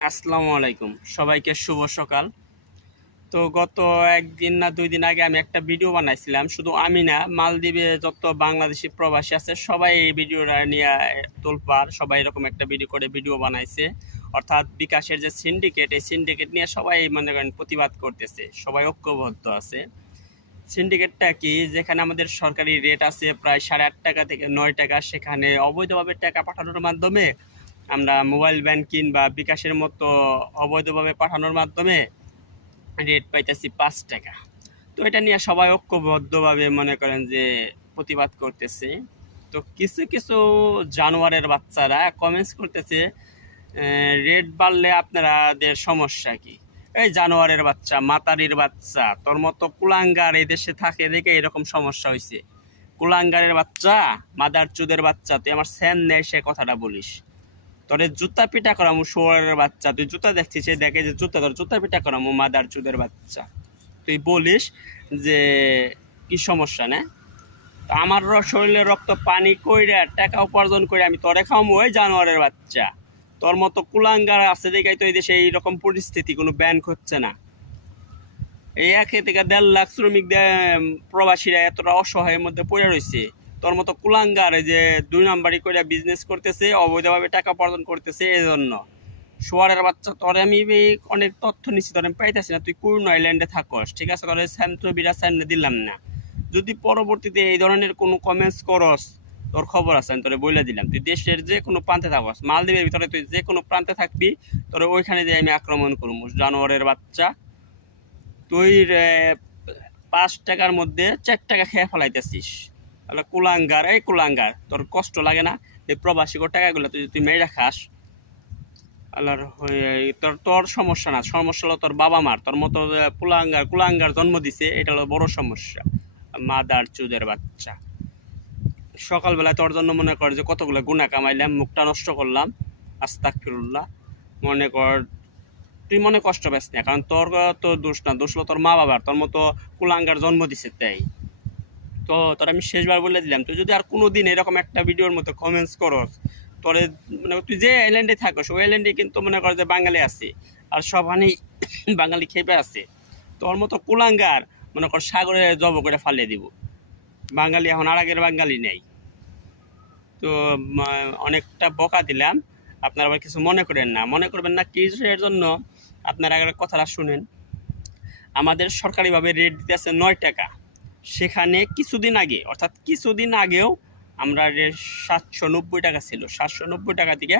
আসসালামু আলাইকুম, সবাইকে শুভ সকাল। তো গত একদিন না 2 দিন আগে আমি একটা ভিডিও বানাইছিলাম। শুধু আমি না, মালদ্বীপে যত বাংলাদেশি প্রবাসী আছে সবাই এই ভিডিওটা নিয়ে তোলপাড়। সবাই এরকম একটা ভিডিও বানাইছে। অর্থাৎ বিকাশের যে সিন্ডিকেট, এই সিন্ডিকেট নিয়ে সবাই মনে করেন প্রতিবাদ করতেছে, সবাই ঐক্যবদ্ধ আছে। সিন্ডিকেটটা কি? যেখানে আমাদের সরকারি রেট আছে প্রায় 8.5 টাকা থেকে 9 টাকা, সেখানে অবৈধভাবে টাকা পাঠানোর মাধ্যমে আমরা মোবাইল ব্যাংকিং বা বিকাশের মতো অবৈধভাবে পাঠানোর মাধ্যমে রেট পাইতেছি 5 টাকা। তো এটা নিয়ে সবাই ঐক্যবদ্ধভাবে মনে করেন যে প্রতিবাদ করতেছে। তো কিছু কিছু জানোয়ারের বাচ্চারা কমেন্টস করতেছে, রেট বাড়লে আপনাদের সমস্যা কি? এই জানোয়ারের বাচ্চা, মাতারির বাচ্চা, তোর মতো কুলাঙ্গার এই দেশে থাকে দেখে এরকম সমস্যা হয়েছে। কুলাঙ্গারের বাচ্চা, মাদার চুদের বাচ্চা, তুই আমার স্যান নেই সে কথাটা বলিস। তোরে জুতা পিটা করামু শুয়োরের বাচ্চা। তুই জুতা দেখছিস, সে দেখে যে জুতা, তোর জুতা পিটা করামু মাদার চুদের বাচ্চা। তুই বলিস যে কি সমস্যা না? আমার শরীরে রক্ত পানি কইরা টাকা উপার্জন করে আমি তোরে খাওয়ামু? ওই জানোয়ারের বাচ্চা, তোর মতো কুলাঙ্গার আছে দেখাই তো এই দেশে এইরকম পরিস্থিতি, কোনো ব্যাংক হচ্ছে না। এই 1 থেকে 1.5 লাখ শ্রমিক প্রবাসীরা এতটা অসহায়ের মধ্যে পড়ে রয়েছে। তোর মতো কুলাঙ্গার যে 2 নাম্বারি করে বিজনেস করতেছে, অবৈধভাবে টাকা উপার্জন করতেছে। এই জন্য শোয়ারের বাচ্চা, তোরে আমি অনেক তথ্য নিচ্ছি, তোরে আমি পাইতেছি না। তুই কোন আইল্যান্ডে থাকস? ঠিক আছে, তোরে বিরা স্যান্ড দিলাম না। যদি পরবর্তীতে এই ধরনের কোনো কমেন্টস করস, তোর খবর আছে, আমি তোরে বলে দিলাম। তুই দেশের যে কোনো প্রান্তে থাকস, মালদ্বীপের ভিতরে তুই যে কোনো প্রান্তে থাকবি, তোরে ওইখানে দিয়ে আমি আক্রমণ করবো। জানোয়ারের বাচ্চা, তুই 5 টাকার মধ্যে 4 টাকা খেয়ে ফেলাইতেছিস। তাহলে কুলাঙ্গার, এই কুলাঙ্গার, তোর কষ্ট লাগে না? এই প্রবাসী টাকাগুলো তুই মেরে খাস। আল্লাহর তোর তোর সমস্যা না, সমস্যা হলো তোর বাবা মার। তোর মতো কুলাঙ্গার জন্ম দিছে, এটা হলো বড় সমস্যা। মাদার চুদের বাচ্চা, সকালবেলা তোর জন্য মনে কর যে কতগুলো গুণা কামাইলাম, মুখটা নষ্ট করলাম। আস্তাগফিরুল্লাহ। মনে কর তুই মনে কষ্ট পাস না, কারণ তোর তো দোষ না, দোষ হলো তোর মা বাবার। তোর মতো কুলাঙ্গার জন্ম দিছে তাই। তো তোর আমি শেষবার বলে দিলাম, তুই যদি আর কোনো দিন এরকম একটা ভিডিওর মতো কমেন্টস করস, তোরে মানে তুই যে আইল্যান্ডে থাকস ওই আইল্যান্ডে কিন্তু মনে কর যে বাঙালি আছে, আর সবখানেই বাঙালি খেপে আছে। তোর মতো কুলাঙ্গার মনে কর সাগরে জব করে ফালিয়ে দিব। বাঙালি এখন আর আগের বাঙালি নেই। তো অনেকটা বকা দিলাম, আপনারা আবার কিছু মনে করেন না, মনে করবেন না কিসের জন্য। আপনারা আগের কথাটা শুনেন। আমাদের সরকারিভাবে রেট দিতে আছে 9 টাকা। সেখানে কিছুদিন আগে, অর্থাৎ কিছুদিন আগেও আমরা রেট 790 টাকা ছিল। 790 টাকা থেকে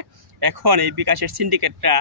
এখন এই বিকাশের সিন্ডিকেটটা